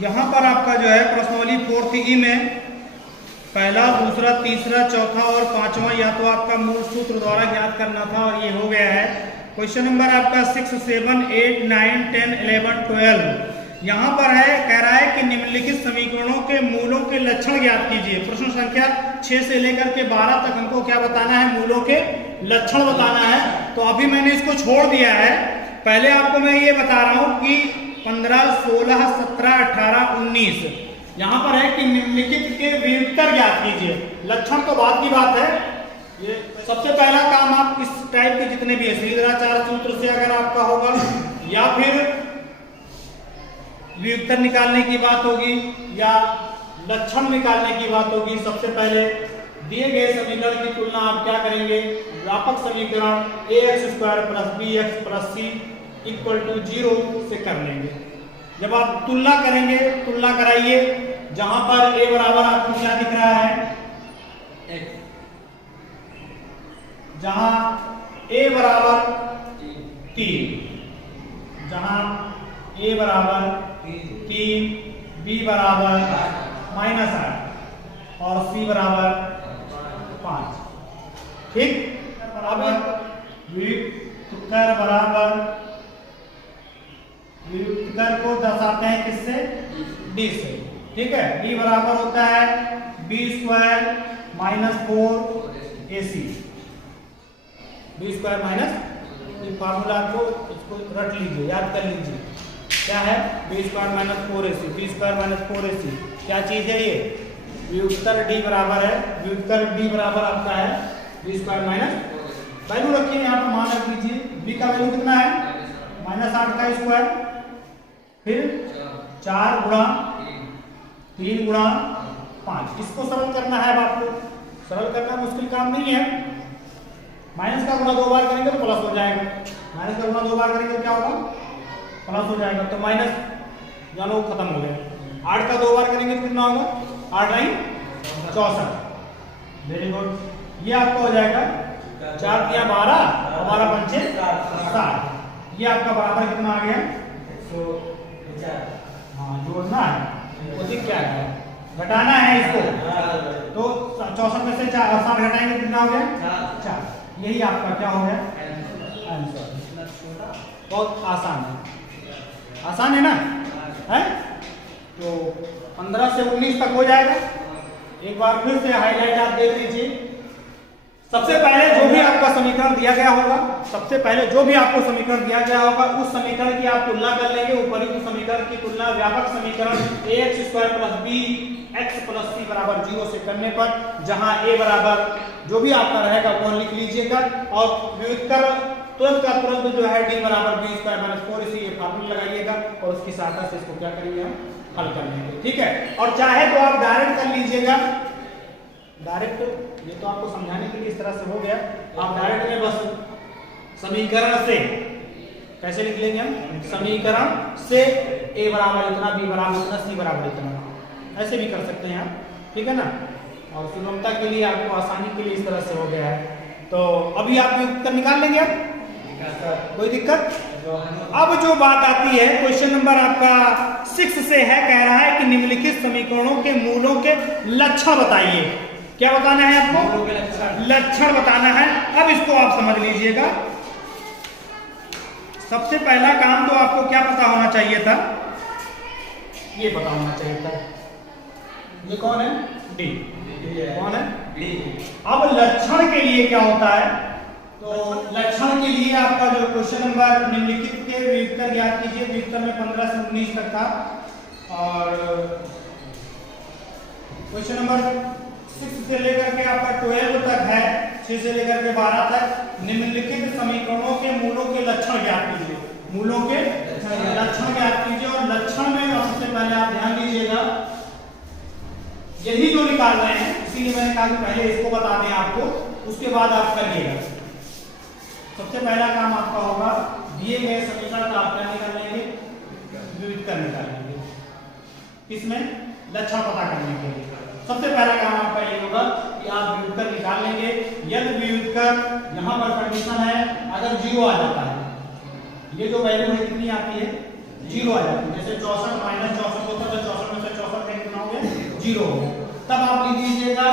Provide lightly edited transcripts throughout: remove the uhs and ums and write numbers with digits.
यहाँ पर आपका जो है प्रश्नावली 4th ई में पहला, दूसरा, तीसरा, चौथा और पांचवा या तो आपका मूल सूत्र द्वारा ज्ञात करना था और ये हो गया है। क्वेश्चन नंबर आपका 6, 7, 8, 9, 10, 11, 12 यहाँ पर है, कह रहा है कि निम्नलिखित समीकरणों के मूलों के लक्षण ज्ञात कीजिए। प्रश्न संख्या 6 से लेकर के 12 तक हमको क्या बताना है? मूलों के लक्षण बताना है। तो अभी मैंने इसको छोड़ दिया है। पहले आपको मैं ये बता रहा हूं कि 15, 16, 17, 18, 19 यहाँ पर है कि निम्नलिखित के व्युत्तर ज्ञात कीजिए। लक्षण तो बात की बात है। ये सबसे पहला काम आप इस टाइप के जितने भी है श्रीधराचार्य सूत्र से अगर आपका होगा या फिर व्युत्तर निकालने की बात होगी या लक्षण निकालने की बात होगी, सबसे पहले दिए गए समीकरण की तुलना आप क्या करेंगे? व्यापक समीकरण ax² + bx + c = 0 से कर लेंगे। जब आप तुलना करेंगे, तुलना कराइए, जहां पर a बराबर आपको क्या दिख रहा है? जहां a बराबर 3, जहां a बराबर 3, b बराबर -8 और c बराबर 5। ठीक, बराबर व्युत्तर बराबर व्युत्तर को दर्शाते हैं किससे? d से। ठीक है, d बराबर होता है b² - 4ac। b² ये फार्मूला को इसको रट लीजिए, याद कर लीजिए। क्या है? b² - 4ac। b² - 4ac क्या चीज है? ये व्युत्तर d बराबर है, व्युत्तर d बराबर आपका है b² - वैल्यू रखिए यहाँ पर, मान रख लीजिए b का वैल्यू कितना है? -8 का स्क्वायर, फिर 4 गुणा 3 गुणा 5। इसको सरल करना है। अब आपको सरल करना मुश्किल काम नहीं है। माइनस का गुणा 2 बार करेंगे तो प्लस हो जाएगा, माइनस का गुणा 2 बार करेंगे तो क्या होगा? प्लस हो जाएगा। तो माइनस जानो खत्म हो गया। 8 का 2 बार करेंगे तो कितना होगा? 8 नहीं 64। वेरी गुड, ये आपका हो जाएगा 4 × 12 और 12 × 5 = 60। ये आपका बराबर कितना आ गया? हाँ, जोड़ना है, वो दिख क्या है? घटाना है इसको। तो 64 में से 60 घटाएंगे कितना हो गया? 4। यही आपका क्या हो गया? आंसर। बहुत आसान है, आसान है ना? है तो 15 से 19 तक हो जाएगा। एक बार फिर से हाईलाइट आप देख लीजिए। सबसे पहले जो भी आपका समीकरण दिया गया होगा, सबसे पहले जो भी आपको समीकरण दिया गया होगा उस समीकरण की आप तुलना कर लेंगे। उपरोक्त समीकरण की तुलना व्यापक समीकरण ax² + bx + c = 0 से करने पर, जहां a बराबर जो भी आपका रहेगा वो लिख लीजिएगा और व्युत्तर तुरंत का तुरंत जो है d बराबर b² - 4ac ये फार्मूला लगाइएगा और उसकी सहायता से इसको क्या करेंगे? हम हल कर लेंगे। ठीक है, और चाहे तो आप डायरेक्ट कर लीजिएगा। डायरेक्ट ये तो आपको समझाने के लिए इस तरह से हो गया। आप डायरेक्ट में बस समीकरण से कैसे लिख लेंगे? हम समीकरण से a बराबर इतना, b बराबर इतना, c बराबर इतना, ऐसे भी कर सकते हैं आप। ठीक है ना? और सुगमता के लिए, आपको आसानी के लिए इस तरह से हो गया है। तो अभी आप उत्तर निकाल लेंगे आप, कोई दिक्कत? अब जो बात आती है क्वेश्चन नंबर आपका 6 से है, कह रहा है कि निम्नलिखित समीकरणों के मूलों के लक्षण बताइए। क्या बताना है आपको? लक्षण बताना है। अब इसको आप समझ लीजिएगा। सबसे पहला काम तो आपको क्या पता होना चाहिए था? ये पता होना चाहिए था। ये कौन है? डी। कौन है? डी। अब लक्षण के लिए क्या होता है? तो लक्षण के लिए आपका जो क्वेश्चन नंबर निम्नलिखित के व्युत्तर ज्ञात कीजिए। व्युत्तर में 15 से 19 तक था और क्वेश्चन नंबर 6 से लेकर के आपका 12 तक है, 6 से लेकर के 12 तक। निम्नलिखित समीकरणों के मूलों के लक्षण ज्ञात कीजिए। मूलों के लक्षण ज्ञात कीजिए और लक्षण में सबसे पहले आप ध्यान दीजिएगा, यही जो निकाल रहे हैं, इसीलिए मैंने कहा कि पहले इसको बता दें आपको, उसके बाद आप करिएगा। सबसे पहला काम आपका होगा, दिए गए समीकरण का आप क्या निकाल लेंगे? व्युत्तर निकाल लेंगे। इसमें लक्षण पता करने के लिए सबसे पहला काम आपका ये होगा कि आप व्युत्तर निकाल लेंगे। यदि व्युत्तर यहाँ पर कंडीशन है, अगर 0 आ जाता है, ये जो वैल्यू है कितनी आती है? 0 आ जाती है। जैसे 64 - 64 होता है तो जीरो हो गया। तब आप लिख दीजिएगा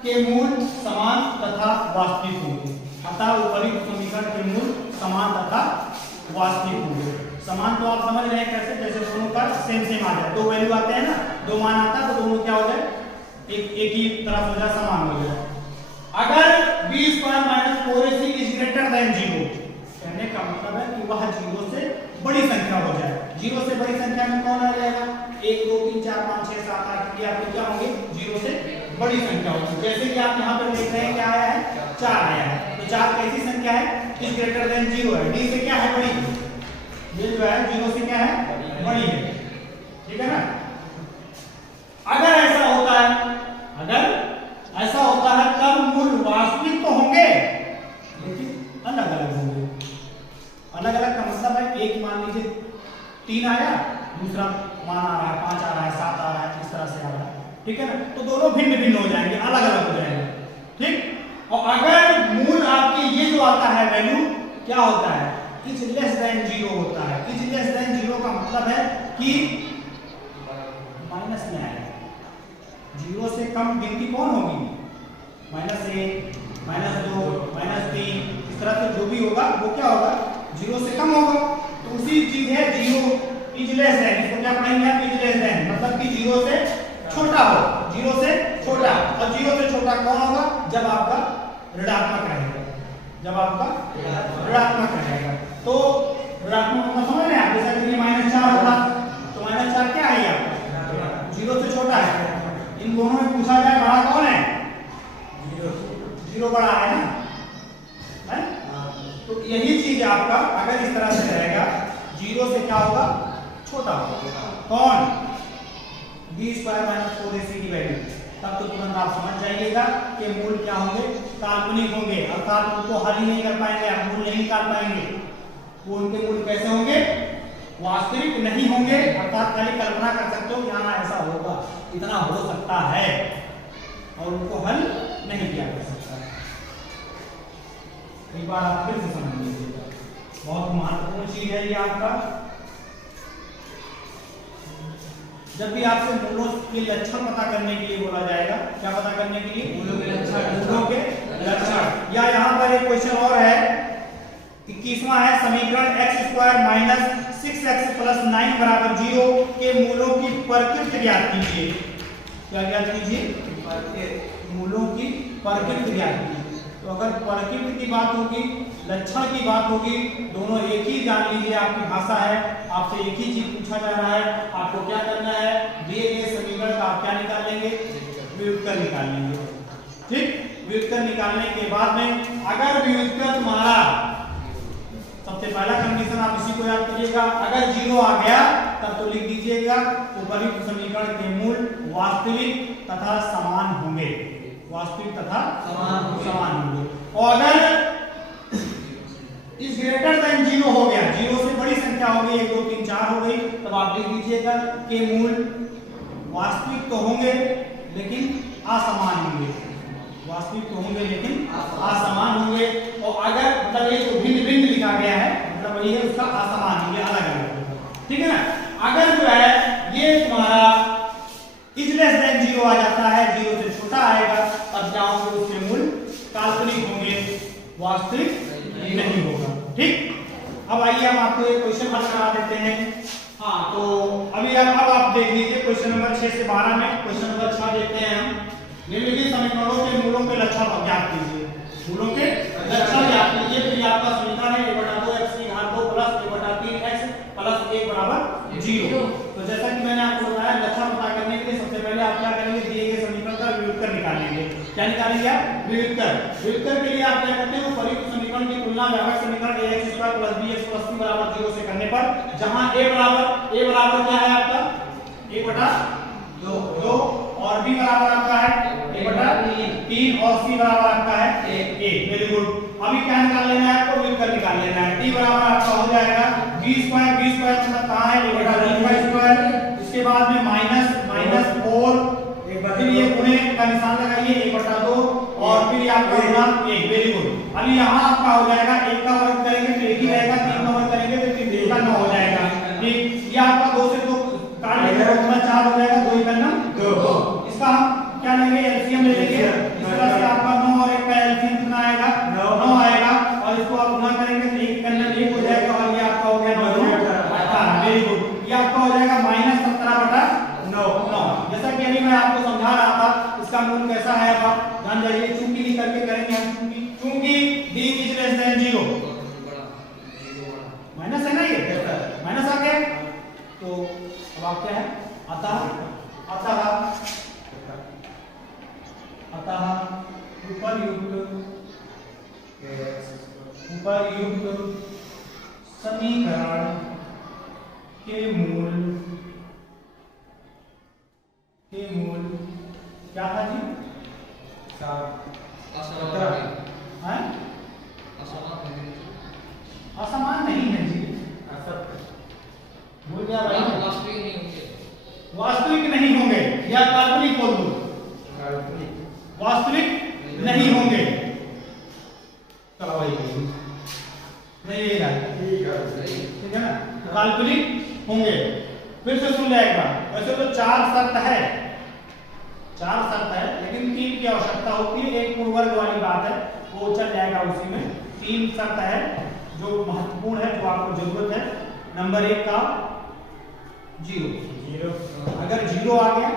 के मूल समान तथा वास्तविक होंगे। अतः उपरोक्त समीकरण के मूल समान तथा वास्तविक होंगे। समान तो आप समझ रहे हैं कैसे, जैसे दोनों का सेम सेम आ जाए, दो वैल्यू आते हैं ना, दो मान आता है तो दोनों क्या हो जाए, एक ही तरफ हो जाए, समान हो जाए। अगर b square minus 4ac is greater than 0, कहने का मतलब है कि वह 0 से बड़ी संख्या हो जाए। 0 से बड़ी संख्या में कौन आ जाएगा, 1 2 3 4 5 6 7 8, ये आपके क्या होंगे, 0 से बड़ी संख्या होगी। जैसे कि आप यहाँ पर देख रहे हैं क्या आया है, 4 आया है, तो 4 कैसी संख्या है, इज ग्रेटर देन 0 है, d से क्या है, बड़ी, ये जो है 0 से क्या है, बड़ी है, ठीक है ना। अगर ऐसा होता है, अगर ऐसा होता है तब मूल वास्तविक तो होंगे लेकिन अलग अलग होंगे। अलग अलग का मतलब है, एक मान लीजिए 3 आया, दूसरा मान आ रहा है 5 आ रहा है, 7 आ रहा है, इस तरह से आ रहा है, ठीक है ना, तो दोनों भिन्न भिन्न हो जाएंगे, अलग अलग हो जाएंगे, ठीक। और अगर मूल आपकी ये जो आता है वैल्यू क्या होता है, इज लेस देन 0 होता है। इज लेस देन 0 का मतलब है कि माइनस में आएगा, 0 से कम गिनती कौन होगी, -1 -2 -3, इस तरह से जो भी होगा वो क्या होगा, 0 से कम होगा। तो उसी चीज है 0 इज लेस देन, इसको क्या पढ़ेंगे आप, इज लेस देन मतलब कि 0 से छोटा हो, 0 से छोटा, और 0 से छोटा कौन होगा, जब आपका ऋणात्मक रहेगा, जब आपका ऋणात्मक रहेगा। तो ऋणात्मक मतलब समझ रहे हैं आप, जैसा कि -4 होगा तो -4 क्या है आपका, 0 से छोटा है। इन दोनों में पूछा जाए बड़ा कौन है, 0 बड़ा है ना, है? तो यही चीज आपका अगर इस तरह से रहेगा, 0 से क्या होगा, छोटा होगा, कौन, b स्क्वायर माइनस 4ac की वैल्यू, तब तो तुरंत आप समझ जाइएगा कि मूल क्या होंगे, काल्पनिक होंगे, अर्थात उनको हल ही नहीं कर पाएंगे, आप मूल नहीं निकाल पाएंगे। वो उनके मूल कैसे होंगे, वास्तविक नहीं होंगे, अर्थात खाली कल्पना कर सकते हो कि हाँ ऐसा होगा, इतना हो सकता है, और उनको हल नहीं किया जा सकता। एक बार आप फिर से समझ लीजिएगा, बहुत महत्वपूर्ण चीज है ये आपका। जब भी आपसे मूलों के लक्षण पता करने के लिए बोला जाएगा, क्या पता करने के लिए, मूलों के लक्षण, मूलों के लक्षण। या यहाँ पर एक क्वेश्चन और है, 21वां है, समीकरण x square minus 6x plus 9 बराबर 0 के मूलों की प्रकृति ज्ञात कीजिए। क्या ज्ञात कीजिए, मूलों की प्रकृति ज्ञात कीजिए। तो अगर प्रकृति की बात होगी, लक्षण की बात होगी, दोनों एक ही, जान लीजिए आपकी भाषा है, आपसे एक ही चीज पूछा जा रहा है, आपको क्या करना है, दिए गए समीकरण का आप क्या निकाल लेंगे, व्युत्क्रम निकाल लेंगे, ठीक। व्युत्क्रम निकालने के बाद में अगर व्युत्क्रम तुम्हारा, सबसे पहला कंडीशन आप इसी को याद करिएगा, अगर 0 आ गया तब तो लिख दीजिएगा उपरोक्त समीकरण के मूल वास्तविक तथा समान होंगे, वास्तविक तथा समान होंगे। और अगर इस ग्रेटर देन 0 हो गया, 0 से बड़ी संख्या हो गई, 1 2 3 4 हो गई, तब आप लिख दीजिएगा कि मूल वास्तविक तो होंगे लेकिन असमान होंगे, वास्तविक तो होंगे लेकिन असमान होंगे। और अगर मतलब ये तो भिन्न भिन्न लिखा गया है, मतलब वही है उसका असमान होंगे, अलग अलग, ठीक है ना। अगर जो है ये तुम्हारा इज लेस देन 0 आ जाता है, 0 से छोटा आएगा, तब क्या होंगे, उसके मूल काल्पनिक होंगे, वास्तविक नहीं होगा, ठीक। अब आइए हम आपको एक क्वेश्चन हल करा देते हैं। हाँ, तो अभी अब आप देख लीजिए क्वेश्चन नंबर 6 से 12 में क्वेश्चन नंबर 6 देखते हैं हम। निम्नलिखित समीकरणों के मूलों के लक्षण ज्ञात कीजिए, मूलों के लक्षण ज्ञात कीजिए। तो ये आपका समीकरण है 1/2x की घात 2 प्लस 1/3x प्लस 1 बराबर 0। तो जैसा कि मैंने आपको बताया, लक्षण पता करने के लिए सबसे पहले आप क्या करेंगे, दिए गए समीकरण का व्युत्क्रम निकालेंगे। क्या निकालेंगे आप, व्युत्क्रम। व्युत्क्रम के लिए आप क्या करते हैं, उपरोक्त समीकरण की तुलना व्यापक समीकरण ax square plus bx plus c बराबर 0 से करने पर, जहां a बराबर क्या है आपका, 1/2 और b बराबर आपका है 1/3 और c बराबर आपका है 1। Very good. अभी क्या निकाल लेना है आपको, व्युत्क्रम निकाल लेना है। t बराबर आपका हो जाएगा b स्क्वायर मतलब कहां है, 1/3 का स्क्वायर, इसके बाद में -4, फिर ये गुणे का निशान लगाइए 1/2 और फिर आपका गुणा 1। Very good. अभी यहाँ आपका हो जाएगा, 1 का वर्ग करेंगे तो 1 ही रहेगा, 3 का वर्ग करेंगे तो फिर 2 का 9 हो जाएगा, ठीक। ये आपका 2 से 2 काट लेंगे, 4 हो जाएगा, 2 का 9 2। -17/9। जैसा कि अभी मैं आपको समझा रहा था, इसका मूल कैसा है अब आप ध्यान दीजिए। चूंकि निकल के करेंगे हम, चूंकि d is less than 0, minus है ना, ये माइनस आ गया। तो अब आप क्या है, अतः उपर्युक्त समीकरण के मूल क्या था जी? असमान नहीं है जी, भूल गया भाई, वास्तविक नहीं होंगे या काल्पनिक बोल दो, वास्तविक नहीं होंगे। चलो भाई नहीं है, ठीक है ना, काल्पनिक होंगे। फिर से सुन ले एक बार। वैसे तो 4 शर्त है, लेकिन 3 की आवश्यकता होती है। एक पूर्ववर्ग वाली बात है, वो चल जाएगा उसी में। 3 शर्त है जो महत्वपूर्ण है, जो आपको जरूरत है। नंबर 1 का 0, अगर 0 आ गया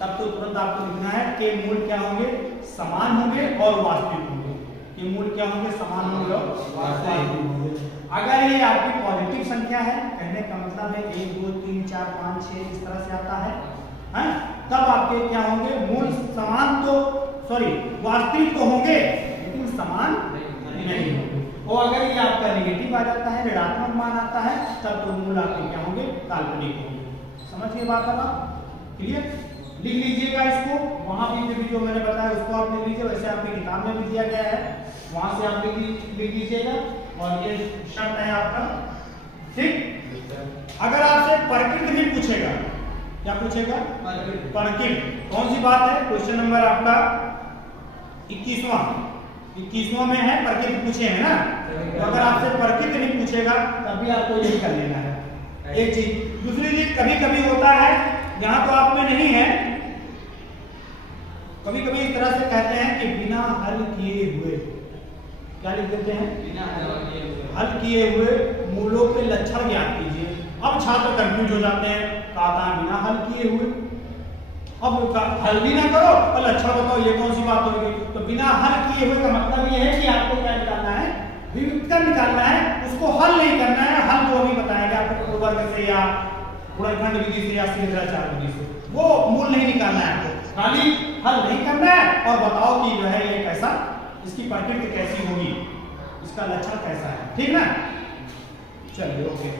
तब तो तुरंत आपको लिखना है के मूल क्या होंगे, समान होंगे और वास्तविक होंगे। के मूल क्या होंगे, समान होंगे और वास्तविक होंगे। अगर ये आपकी पॉजिटिव संख्या है, कहने का मतलब है 1 2 3 4 5 6 इस तरह से आता है, हैं? तब आपके क्या होंगे, मूल समान तो वास्तविक तो होंगे लेकिन समान नहीं होंगे। और अगर ये आपका नेगेटिव आ जाता है, ऋणात्मक मान आता है, तब तो मूल आपके क्या होंगे, काल्पनिक होंगे। समझिए बात अब क्लियर? लिख लीजिएगा इसको, वहां भी जो मैंने बताया उसको आप लिख लीजिए। वैसे आपकी किताब में भी दिया गया है, वहां से आप लिख लीजिएगा। और ये शब्द है आपका, ठीक। अगर आपसे प्रकृति भी पूछेगा, क्या पूछेगा, प्रकृति, कौन सी बात है, क्वेश्चन नंबर आपका 21वां में है, प्रकृति पूछे हैं ना। तो अगर आपसे प्रकृति नहीं पूछेगा तब भी आपको यही कर लेना है, एक चीज। दूसरी चीज, कभी कभी होता है, यहाँ तो आप में नहीं है, कभी कभी इस तरह से कहते हैं कि बिना हल किए हुए, क्या लिख देते हैं, बिना हल किए हुए मूलों के लक्षण ज्ञात कीजिए। अब छात्र कंफ्यूज हो जाते हैं, कहा बिना हल किए हुए, अब हल भी ना करो और लक्षण बताओ, ये कौन सी बात होगी। तो बिना हल किए हुए का मतलब ये है कि आपको क्या निकालना है, व्युत्क्रम निकालना है, उसको हल नहीं करना है। हल जो अभी बताएगा आपको वर्ग से या गुणनखंड विधि से या सीधाचार विधि से, वो मूल नहीं निकालना है आपको, खाली हल नहीं करना है और बताओ कि जो है ये कैसा, इसकी प्रकृति कैसी होगी, इसका लक्षण कैसा है, ठीक ना। चलिए ओके।